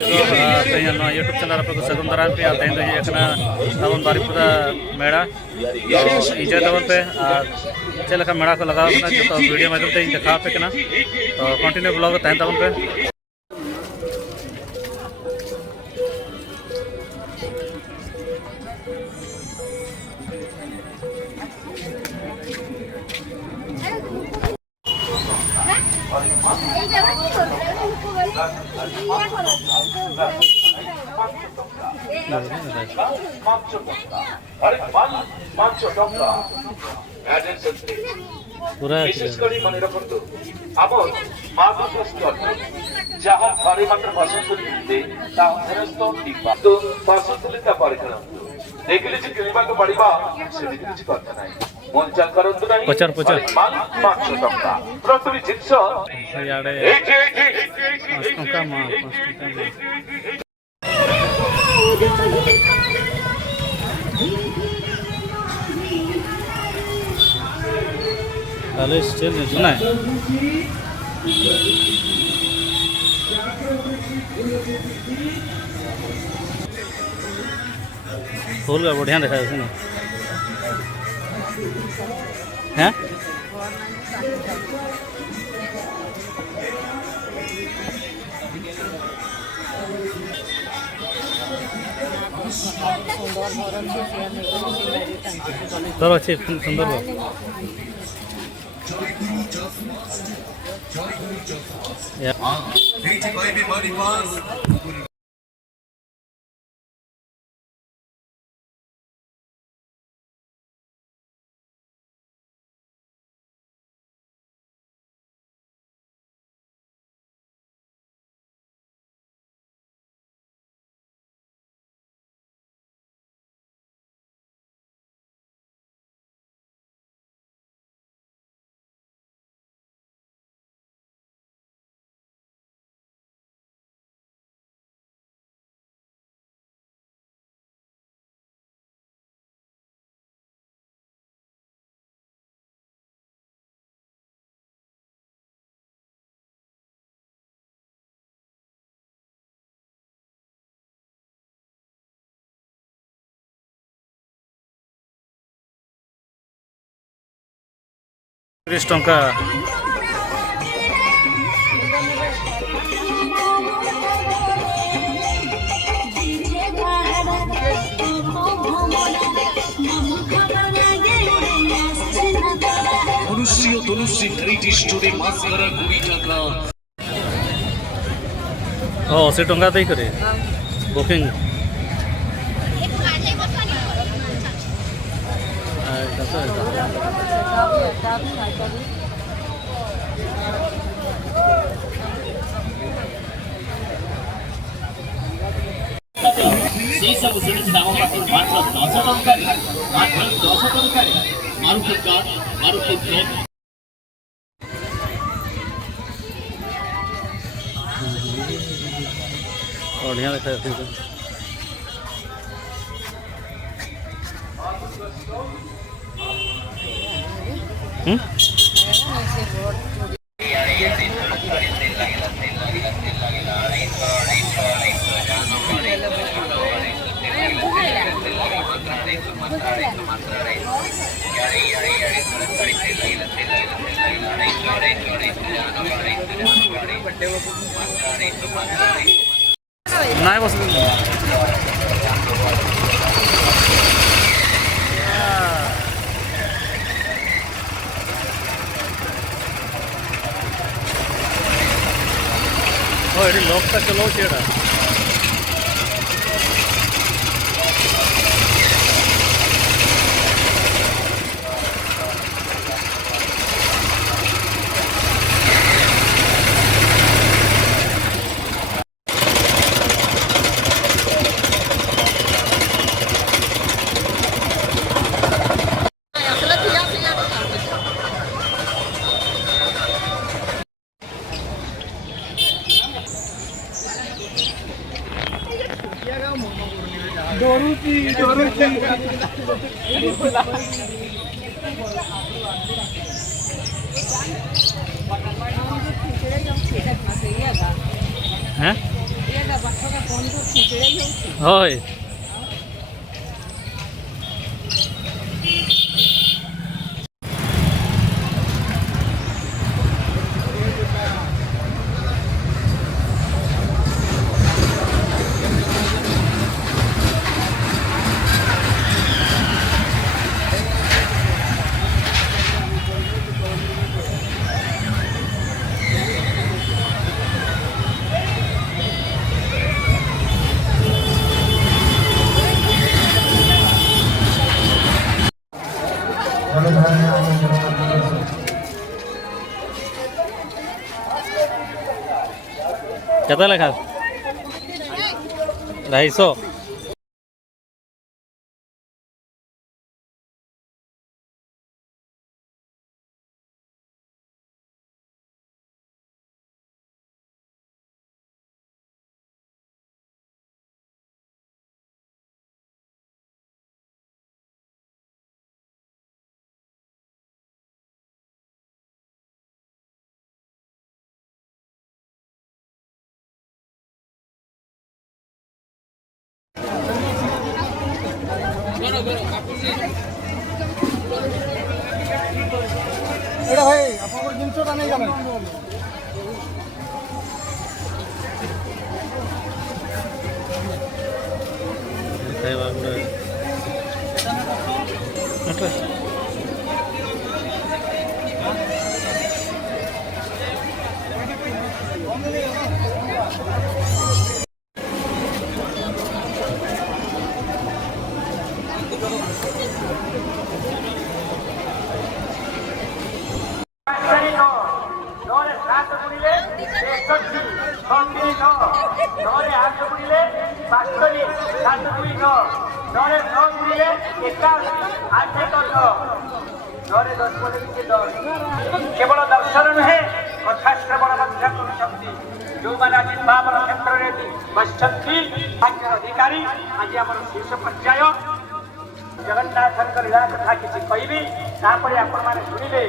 YouTube channel आपको सगुन दाराम पे तेज तबन बारिकपुरा मेड़ा तो इजे तबन पे चलका मेड़ा को लगा जो वीडियो माध्यम से देखा पे तो कंटिन्यू ब्लॉग तहन तबन पे विशेषकर मन रखु आम माधुर्य स्टल जहाँ घरे मात्र बसुली मिले फेरस्त बसुली परिकण देखिले किणवा पड़ा से कथा ना मनचाल करतु प्रति जिनस सुना है फूल का बढ़िया देखा है हैं तो अच्छे सुंदर टंका से टंका दे करे बुकिंग सब जिनिस मात्र 10 टंका मारुति बढ़िया देखा नहीं बस लोक तक चलो चेड़ा हैं হয় কেতে লেখা 250 ଏଇଟା ଭାଇ ଆପଣଙ୍କର ଜିନିଷଟା ନେଇ ଗଲେ केवल दर्शन नुहे कथा श्रवण करते जो मैंने आज बाबर क्षेत्र में बसती अधिकारी आज आम शीर्ष पर्याय जगन्नाथ लीला कथा किसी कहबी शुणिले।